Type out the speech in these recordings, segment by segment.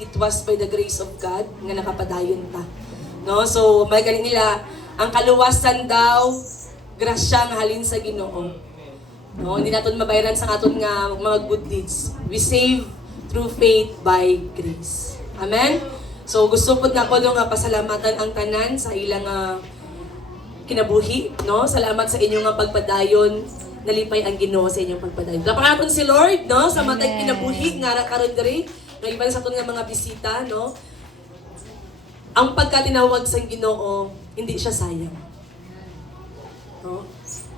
It was by the grace of God nga nakapadayon ta. No? So, may galing nila, ang kaluwasan daw, grasya nga halin sa Ginoo. No? Hindi natin mabayaran sa aton nga mga good deeds. We save through faith by grace. Amen? So, gusto po na ko nga pasalamatan ang tanan sa ilang kinabuhi. No? Salamat sa inyong pagpadayon. Nalipay ang Ginoo sa inyong pagpadayon. Lapan natin si Lord, no? Sa matay kinabuhi, nga karon diri. No, iba sa aton nga mga bisita, no? Ang pagkatinawag sa Ginoo, hindi siya sayang. No?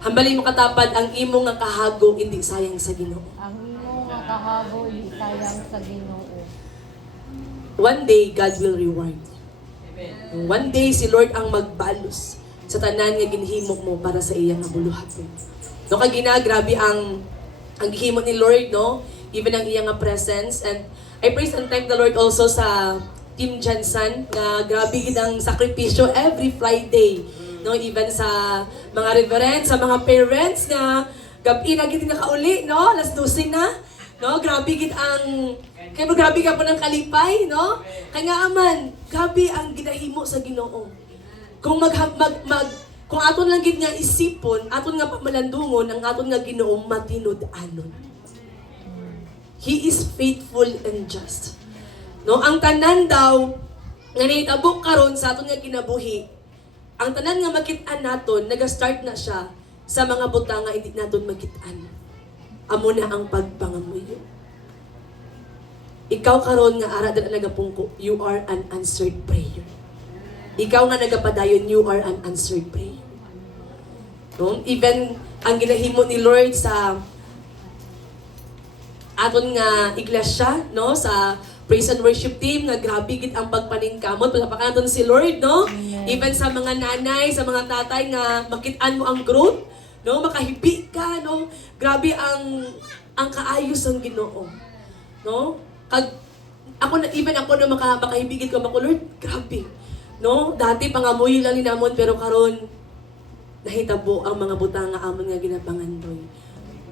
Hambali mo katapad ang imo nga kahago, hindi sayang sa Ginoo. Ang imo nga kahago, hindi sayang sa Ginoo. One day, God will reward. One day, si Lord ang magbalos sa tanan nga ginhimo mo para sa iyang buluhaton. No, kag grabe ang gihimo ni Lord, no? Even ang iyang presence. And I praise and thank the Lord also sa Team Jansan na grabe gid ang sakripisyo every Friday. No, even sa mga reverends, sa mga parents nga gabi na gid nakauli, no? Alas 12 na. No, grabe gid ang grabe ka po ng kalipay, no? Kaya nga aman, grabe ang ginahimo sa Ginoo. Kung kung aton lang gid nga isipon, aton nga pamalandungon ang aton nga Ginoo matinud-anon. He is faithful and just. No, ang tanan daw nga nahitabo karon sa aton nga kinabuhi, ang tanan nga makit-an naton, naga-start na siya sa mga butang nga hindi naton makit-an. Amo na ang pagpangamuyo. Ikaw karon nga ara dala nagapungko, you are an answered prayer. Ikaw nga nagapadayon, you are an answered prayer. No? Even ang ginahimo ni Lord sa aton nga iglesia, no, sa praise and worship team nga grabe gid ang pagpaningkamot, palapakan naton si Lord, no? Amen. Even sa mga nanay, sa mga tatay nga makit-an mo ang growth, no, makahibi ka, no? Grabe ang kaayos ng Ginoo. No? Kag ako na even ako na makahibigit ko mako, Lord, grabe. No? Dati pangamoy lang ni namon pero karon nahitabo ang mga butang nga amon nga ginapangandoy.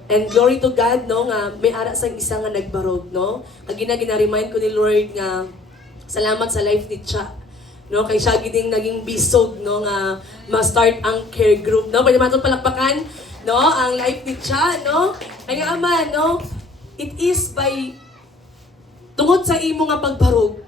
And glory to God, no, nga may ara sang isa nga nagbarog, no? Kag gina-remind ko ni Lord nga salamat sa life ni Cha. No, kay siya giding naging bisog, no, nga ma-start ang care group, no? Pwede maton palakpakan, no, ang life ni Cha, no? Kaya ama, no, it is by tungod sa imo nga pagbarog,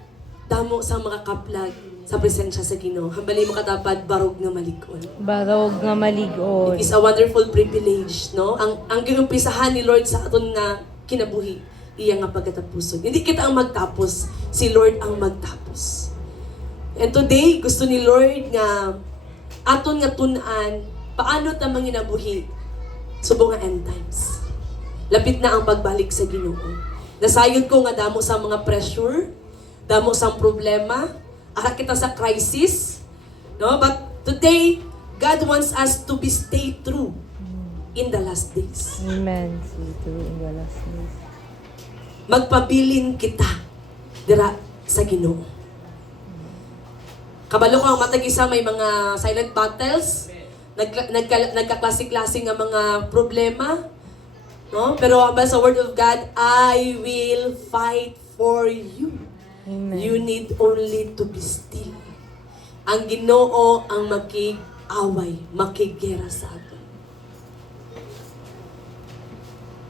damo sa mga kaplag sa presensya sa Ginoo. Hambali mo katapad, barog nga malig-on. Barog nga malig-on. It is a wonderful privilege, no? Ang ginumpisahan ni Lord sa aton nga kinabuhi, iya nga pagkatapuson. Hindi kita ang magtapos, si Lord ang magtapos. And today, gusto ni Lord nga aton nga tun-an paano ta manginabuhi subong nga end times. Lapit na ang pagbalik sa Ginoo. Nasayod ko nga damo sa mga pressure, damo sa problema, ara kita sa crisis, no? But today, God wants us to be stay true in the last days. Amen. See through in the last days. Magpabilin kita dira sa Ginoo. Kabalo ko ang matag isa may mga silent battles, nagkaklase-klase nga mga problema, no? Pero hambal sa word of God, I will fight for you. Amen. You need only to be still. Ang Ginoo ang makig-away, makigera sa atin.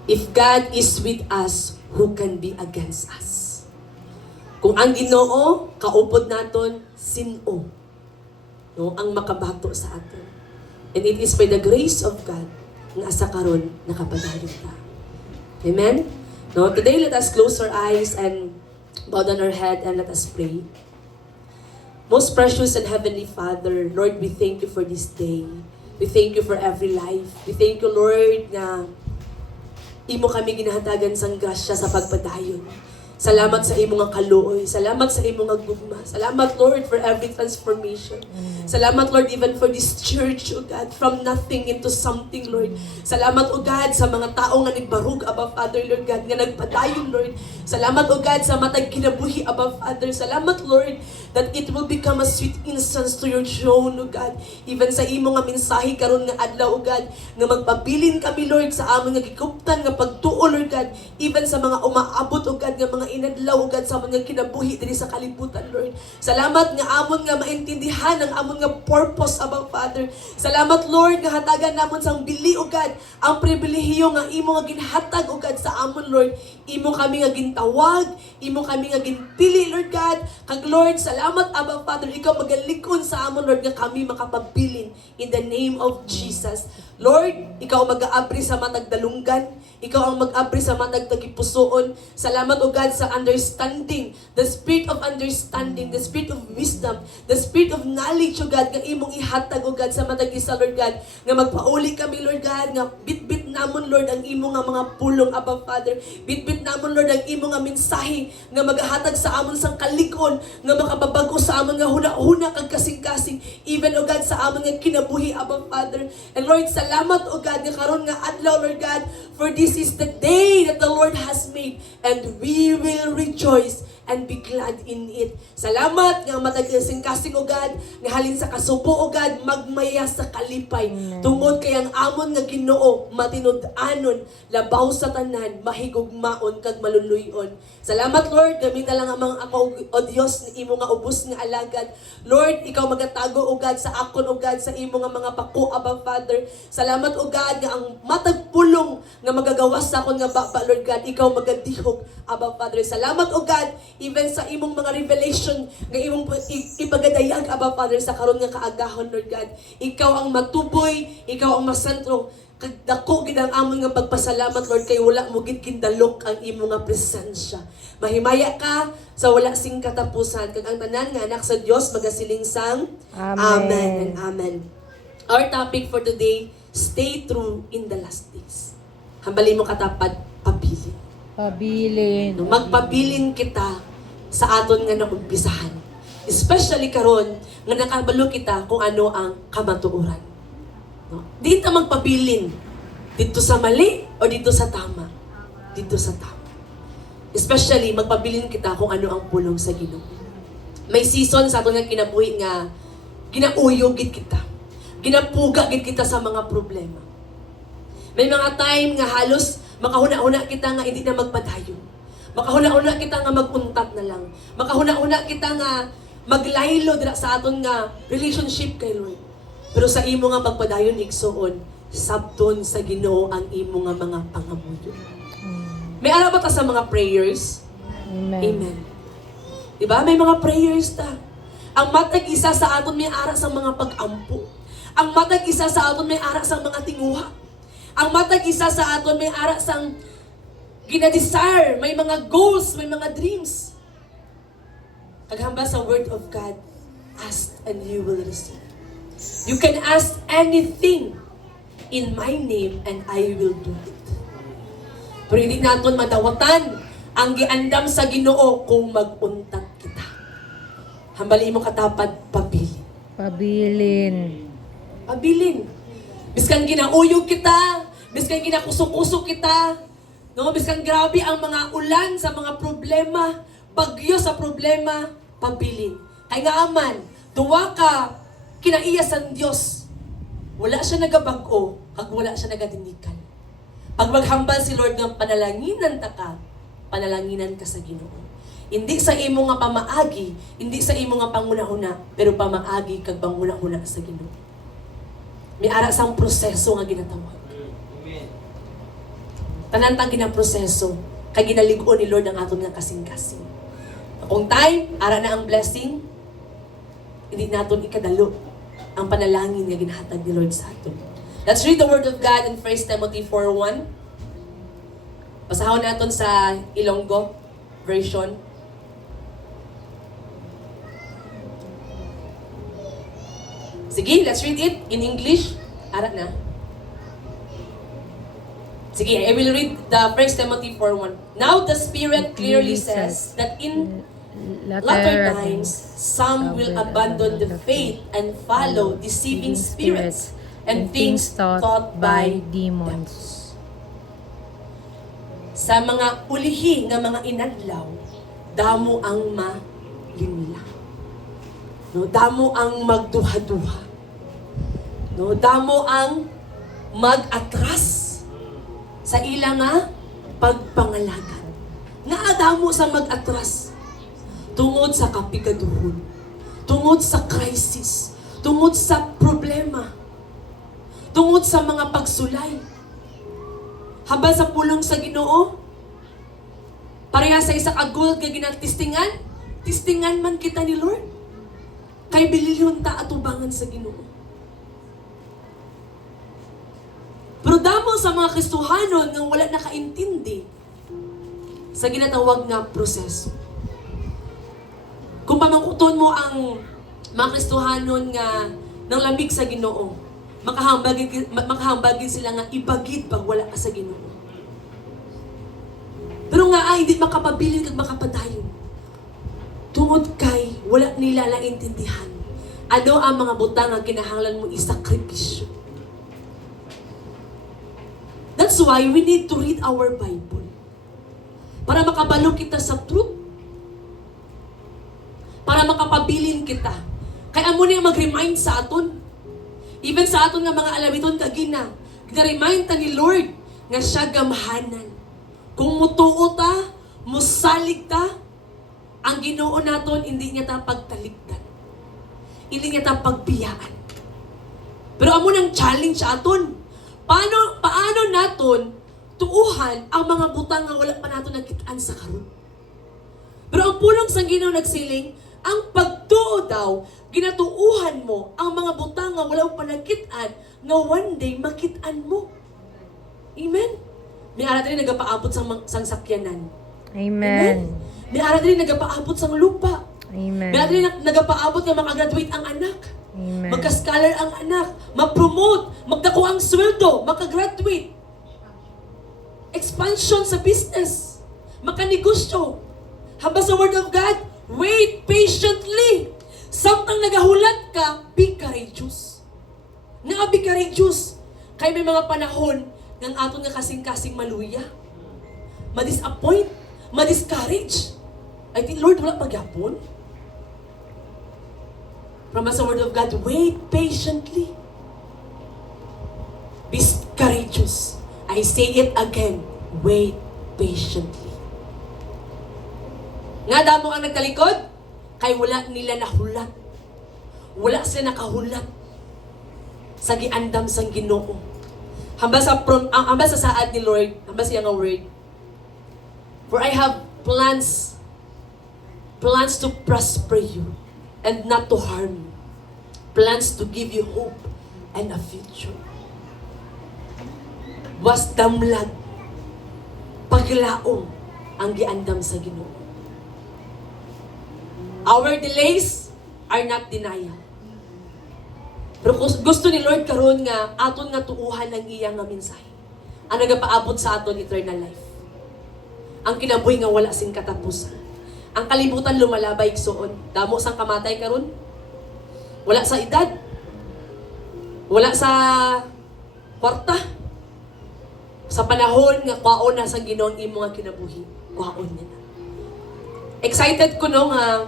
If God is with us, who can be against us? Kung ang Ginoo kaupod naton, sino no ang makabato sa atin? And it is by the grace of God nga asa karon nakapadayon ta. Amen. No, today let us close our eyes and bow down our head and let us pray. Most precious and heavenly Father, Lord, we thank you for this day. We thank you for every life. We thank you, Lord, na imo kami ginahatagan sang grasya sa pagpadayon. Salamat sa imo nga kaluoy. Salamat sa imo nga gugma. Salamat, Lord, for every transformation. Salamat, Lord, even for this church, O God, from nothing into something, Lord. Salamat, O God, sa mga tao nga nagbarug, above Father, Lord God, nga nagpadayon, Lord. Salamat, O God, sa matag kinabuhi, above Father. Salamat, Lord, that it will become a sweet incense to your throne, O God. Even sa imo nga mensahe karon nga adlaw, O God, nga magpabilin kami, Lord, sa among nga gikuptan nga pagtuo, Lord God, even sa mga umaabot, O God, nga mga mga inadlaw ugad sa mga kinabuhi diri sa kalibutan, Lord. Salamat nga amon nga maintindihan ang amon nga purpose, Abba Father. Salamat, Lord, nga hatagan namon sang bili ugad ang pribilehiyo nga imo nga ginhatag ugad sa amon, Lord. Imo kami nga gintawag, imo kami nga ginpili, Lord God. Kag Lord, salamat, Abba Father, ikaw magalikon sa amon, Lord, nga kami makapabilin in the name of Jesus. Lord, ikaw mag-aabri sa matag dalunggan, ikaw ang mag-abri sa matag tagipusoon. Salamat, O God, sa understanding, the spirit of understanding, the spirit of wisdom, the spirit of knowledge, O God, nga imong ihatag, O God, sa matag isa, Lord God, nga magpauli kami, Lord God, nga bit-bit namon, Lord, ang imong nga mga pulong, Abba Father. Bit-bit namon, Lord, ang imong nga mensahe, nga maghatag sa amon sang kalikon, nga makababago sa amon nga huna-huna kag kasing-kasing, even, O God, sa amon nga kinabuhi, Abba Father. And Lord, salamat, O God, nga karon nga adlaw, Lord God, for this is the day that the Lord has made, and we will rejoice and be glad in it. Salamat nga matag kasing-kasing, O God, nga halin sa kasubo, O God, magmaya sa kalipay. Tungod kay ang amon nga Ginoo matinud-anon, labaw sa tanan, mahigugmaon kag maluluyon. Salamat, Lord, gamita lang ang mga ako, O Dios, ni imo nga ubos nga alagad. Lord, ikaw magatago, O God, sa akon, O God, sa imo nga mga pako, Abba Father. Salamat, O God, nga ang matag pulong nga magagawas sa akon nga baba, Lord God, ikaw magadihog, Abba Father. Salamat, O God, even sa imong mga revelation nga imong ipagadayag, Abba Father, sa karon nga kaagahon, Lord God. Ikaw ang matuboy, ikaw ang masentro. Kag dako gid ang amon nga pagpasalamat, Lord, kay wala mo gid kindalok ang imong nga presensya. Mahimaya ka sa wala sing katapusan. Kag ang tanan nga anak sa Dios magasiling sang Amen. Amen and Amen. Our topic for today, stay true in the last days. Hambali mo katapat, papili. Pabilin. No, magpabilin kita sa aton nga naumpisahan. Especially karon nga nakabalo kita kung ano ang kamatuoran. No? Di ta magpabilin dito sa mali o dito sa tama. Dito sa tama. Especially magpabilin kita kung ano ang pulong sa Ginoo. May season sa aton nga kinabuhi nga ginauyog gid kita. Ginapuga gid kita sa mga problema. May mga time nga halos makahuna-huna kita nga hindi na magpadayon. Makahuna-huna kita nga maguntat na lang. Makahuna-huna kita nga maglaylo dira sa aton nga relationship kay Lord. Pero sa imo nga magpadayon igsuon, sabton sa Ginoo ang imo nga mga pangamuyo. May ara ba ta sa mga prayers? Amen. Amen. Diba? May mga prayers ta. Ang matag isa sa aton may ara sa mga pag-ampo. Ang matag isa sa aton may ara sa mga tinguha. Ang matag isa sa aton may ara sang ginadesire, may mga goals, may mga dreams. Kaghamba sa Word of God, ask and you will receive. You can ask anything in my name and I will do it. Pero hindi natin madawatan ang giandam sa Ginoo kung mag-untat kita. Hambali mo katapat, pabili. Pabilin. Pabilin. Biskan ginauyog kita, biskan ginakusok-usok kita, no? Biskan grabe ang mga ulan sa mga problema, bagyo sa problema, pabilin. Kay nga aman, duwa ka, kinaiya sa Diyos. Wala siya nagabag-o, kag wala siya nagadinikan. Pag maghambal si Lord ng panalanginan ta ka, panalanginan ka sa Ginoo. Hindi sa imo nga pamaagi, hindi sa imo nga panguna-una, pero pamaagi kag panguna-una sa Ginoo. May ara sang proseso nga ginatawag. Tanan tang ginaproseso, kay ginaligon ni Lord ang aton nga kasing-kasing. Kung time, ara na ang blessing, hindi naton ikadalo ang panalangin nga ginhatag ni Lord sa aton. Let's read the Word of God in 1 Timothy 4:1. Basahon naton sa Ilonggo version. Sige, let's read it in English. Ara na. Sige, I will read the 1 Timothy 4:1. Now the Spirit clearly says that in latter times, some will abandon the faith and follow deceiving spirits and things taught by demons. Sa mga ulihi nga mga inadlaw, damo ang malinlang. No, damo ang magduha-duha. No, damo ang mag-atras sa ilang nga pagpangalagan. nga adamo sa mag-atras tungod sa kapigaduhon, tungod sa crisis, tungod sa problema, tungod sa mga pagsulay. Habang sa pulong sa Ginoo, pareha sa isa ka gold nga ginagtistingan, tistingan man kita ni Lord. Kay bililyon ta atubangan sa Ginoo. Pero damo sa mga Kristohanon nga wala nakaintindi sa ginatawag nga proseso. Kung pamangkuton mo ang mga Kristohanon nga nang lamig sa Ginoo, makahambagin sila nga ibagid pag wala ka sa Ginoo. Pero nga hindi makapabilin kag makapadayon. Tungod kay wala nila naintindihan ano ang mga butang nga kinahanglan mo isakripisyo. That's why we need to read our Bible. Para makabalo kita sa truth. Para makapabilin kita. Kaya amo niya mag-remind sa aton. Even sa aton nga mga alawiton kagina. Gina-remind ta ni Lord nga siya gamhanan. Kung mutuo ta, musalig ta, ang Ginoo naton hindi niya ta pagtalikdan. Hindi niya ta pagbiyaan. Pero amo nang challenge sa aton. Paano naton tuuhan ang mga butang nga wala pa naton nakitaan sa karon? Pero ang pulong sa Ginoo nagsiling, ang pagtuo daw, ginatuuhan mo ang mga butang nga wala pa nakitaan nga one day makitaan mo. Amen? May ara din nagapaabot sang sakyanan. Amen. May ara din nagapaabot sang lupa. Amen. May ara din nagapaabot nga makagraduate ang anak. Amen. Magka-scholar ang anak, ma-promote, magdako ang sweldo, makagraduate. Expansion sa business, makanegosyo. Haba sa Word of God, wait patiently. Samtang nagahulat ka, be courageous. Be courageous. Kaya may mga panahon ng aton nga kasing-kasing maluya. Ma-disappoint, ma-discourage. I think, Lord, wala pagyapon. From sa Word of God, wait patiently. Be courageous. I say it again, wait patiently. Nga damo ang nagtalikod, kay wala nila nahulat. Wala sila nakahulat sa giandam sang Ginoo. Hamba sa saad ni Lord, hamba siya nga word. For I have plans to prosper you and not to harm you. Plans to give you hope and a future. Was damlag, paglaom ang giandam sa Ginoo. Our delays are not denial. Pero gusto ni Lord karon nga aton nga tuuhan ang iyang nga mensahe. Ang nagapaabot sa aton eternal life. Ang kinabuhi nga wala sing katapusan. Ang kalibutan lumalabay igsoon. Damo sang kamatay karon. Wala sa edad. Wala sa kwarta. Sa panahon nga kwaon na sa Ginoo ang imo nga kinabuhi. Kwaon niya na. Excited ko no nga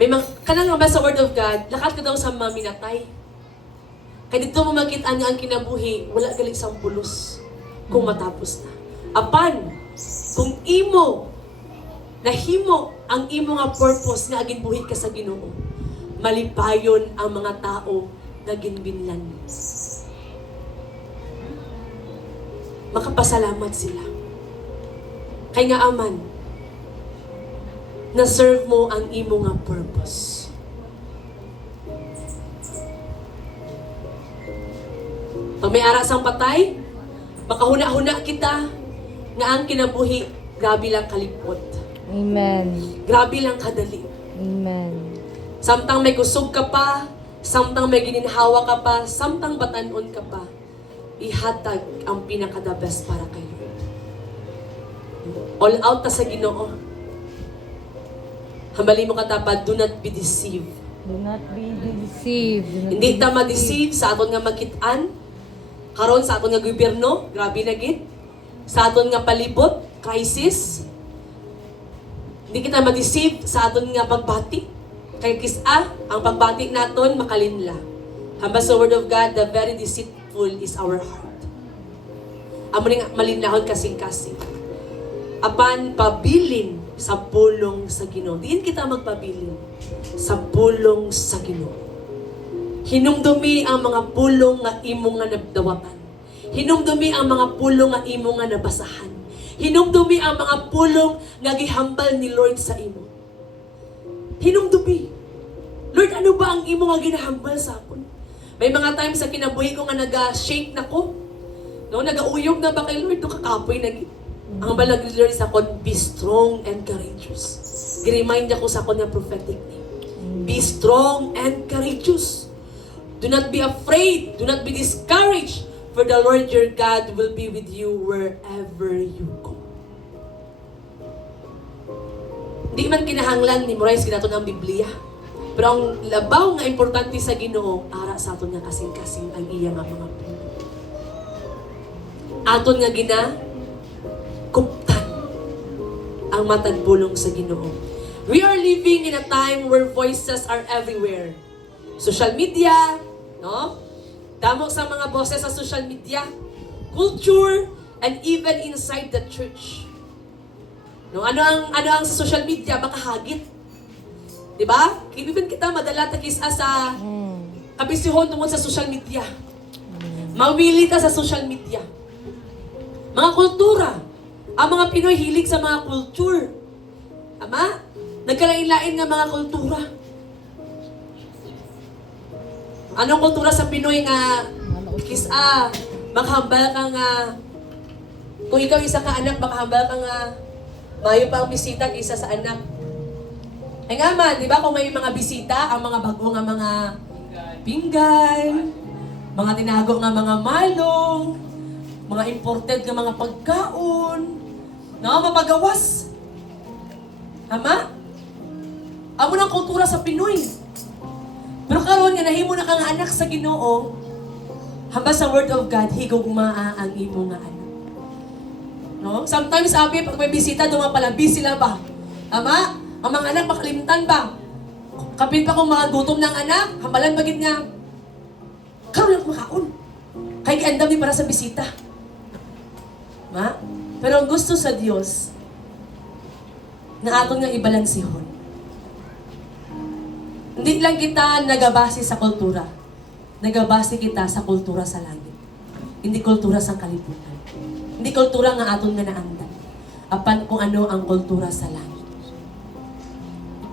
may kanang nga ba sa Word of God, lakat ka daw sa maminatay. Kaya dito mo makita nga ang kinabuhi, wala galing sang pulos kung matapos na. Apan, kung imo, nahimo ang imo nga purpose nga agin buhi ka sa Ginoo, malipayon ang mga tao nga ginbinlan. Makapasalamat sila. Kaya nga aman, na-serve mo ang imo nga purpose. Pag may ara sang patay, makahuna-huna kita nga ang kinabuhi, grabe lang kalipot. Amen. Grabe lang kadali. Amen. Samtang may kusog ka pa, samtang may gininhawa ka pa, samtang batanon ka pa, ihatag ang pinaka-the best para kayo. All out ta sa Ginoo. Hambali mo katapat, do not be deceived. Do not be deceived. Do not Hindi be ta ma-deceive sa aton nga makitaan. Karon sa aton nga gobyerno, grabe na gid. Sa aton nga palibot, crisis. Hindi kita ma-deceive sa aton nga pagbati. Kay kisa, ang pagbati naton makalinla. Hamba sa Word of God, the very deceitful is our heart. Amo ning malinlahon kasing-kasing. apan pabilin sa pulong sa Ginoo. Diin kita magpabilin sa pulong sa Ginoo. Hinumdumi ang mga pulong nga imo nga nabdawatan. Hinumdumi ang mga pulong nga imo nga nabasahan. Hinumdumi ang mga pulong nga gihambal ni Lord sa imo. Hinumdumi. Lord, ano ba ang imo nga ginahambal sa akon? May mga times sa kinabuhi ko nga naga-shake na ko. No, nagauyog na ba kay Lord? No, kakapoy na. Ang balag ni Lord sa akon, be strong and courageous. Gi-remind niya ko sa akon nga prophetic name. Be strong and courageous. Do not be afraid. Do not be discouraged. For the Lord your God will be with you wherever you go. Di man kinahanglan ni Moraes kinato ng Biblia. Pero ang labaw nga importante sa Ginoo, ara sa aton nga kasing-kasing ang iya nga mga puno. Aton nga kuptan ang matag pulong sa Ginoo. We are living in a time where voices are everywhere. Social media, no? Damo sa mga boses sa social media, culture, and even inside the church. No, ano ang sa social media makahagit? 'Di ba? Even kita madala takis sa kabisihon tungod sa social media. Mawili ta sa social media. Mga kultura. Ang mga Pinoy hilig sa mga culture. Tama? Nagkalain-lain nga mga kultura. Anong kultura sa Pinoy nga makahambal ka nga kung ikaw isa ka anak, makahambal ka nga mayo pa ang bisita kaysa sa anak. Ay nga man, di ba kung may mga bisita, ang mga bago nga mga pinggan, mga tinago nga mga malong, mga imported nga mga pagkaon, no, mapagawas. Tama? Amo ng kultura sa Pinoy. Pero karon nga nahimo na kang anak sa Ginoo, hamba sa word of God, higugmaa ang imo nga anak. No? Sometimes sabi pag may bisita, dumapalabi sila ba? Tama? Ang mga anak makalimtan ba? Kapit pa kung mga gutom ng anak, hambalan bagid nga. Karon lang makaon. Kay giandam ni para sa bisita. Ma? Pero ang gusto sa Dios na aton nga ibalansihon. Hindi lang kita nagabase sa kultura. Nagabase kita sa kultura sa langit. Hindi kultura sa kalibutan. Hindi kultura nga aton nga naandan. Apan kung ano ang kultura sa langit.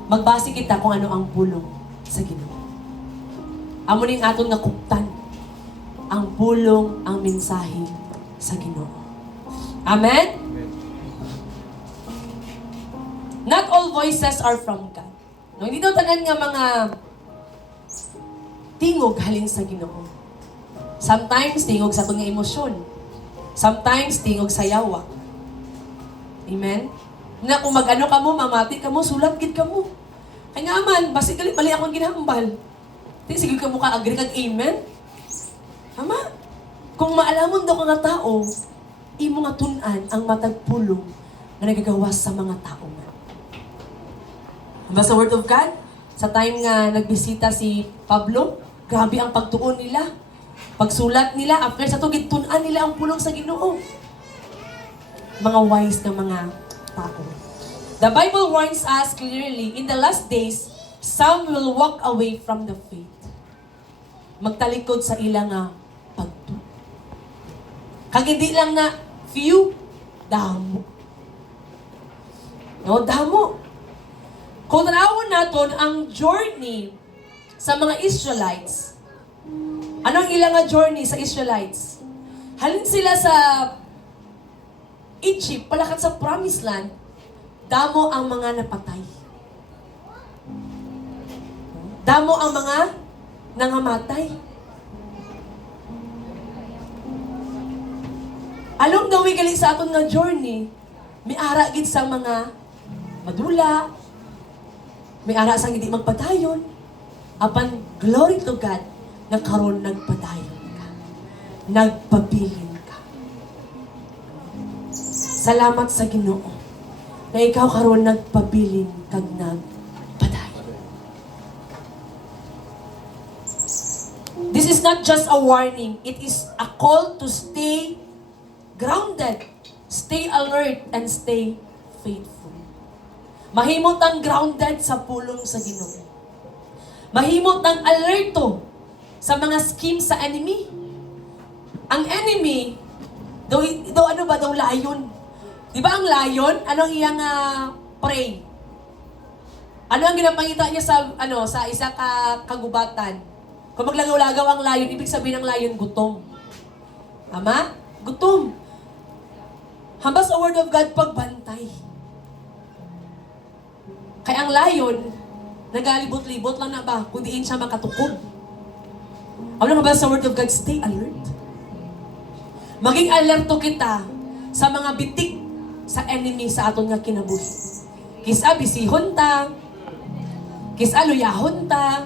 Magbase kita kung ano ang pulong sa Ginoo. Amo ning aton nga kuptan. Ang pulong, ang mensahe sa Ginoo. Amen? Not all voices are from God. No, hindi daw tanan nga mga tingog halin sa Ginoo. Sometimes tingog sa atong emosyon. Sometimes tingog sa yawa. Amen? Na kung mag-ano ka mo, mamati ka mo, sulat gid ka mo. Kaya nga man, basi galit mali akong ginahambal. Sige ka mo ka agree kag amen. Tama? Kung maalamon daw ka nga tao, imo nga tun-an ang matag pulong na nagagawas sa mga tao nga. Diba sa Word of God? Sa time nga nagbisita si Pablo, grabe ang pagtuon nila. Pagsulat nila, after sa to, gitunan nila ang pulong sa Ginoo. Mga wise na mga tao. The Bible warns us clearly, in the last days, some will walk away from the faith. Magtalikod sa ilang pagtuon. Kag hindi lang na few, damo. No, damo. Kung tanawon naton ang journey sa mga Israelites, anong ilang journey sa Israelites? Halin sila sa Egypt, palakat sa Promised Land, damo ang mga napatay. Damo ang mga nangamatay. Along the way gali sa aton nga journey, may ara gid sa mga madula, may ara sang hindi magpadayon. Apan, glory to God, na karon nagpadayon ka. Nagpabilin ka. Salamat sa Ginoo na ikaw karon nagpabilin kag nagpadayon. This is not just a warning. It is a call to stay grounded Stay alert and stay faithful. Mahimot ang grounded sa pulong sa Ginoo. Mahimot ang alerto sa mga scheme sa enemy. Ang enemy, daw lion. Di ba ang lion, anong iyang prey? Ano ang ginapangita niya sa isa kagubatan? Kung maglagaw-lagaw ang lion, ibig sabihin ng lion gutom. Tama? Gutom. Hambas sa word of God, pagbantay. Kaya ang lion, nagalibot-libot lang na ba, kung diin siya makatukob. Ano nga ba sa word of God, stay alert. Maging alerto kita sa mga bitik sa enemy sa aton nga kinabuhi. Kisa bisihon ta, kisa luyahon ta,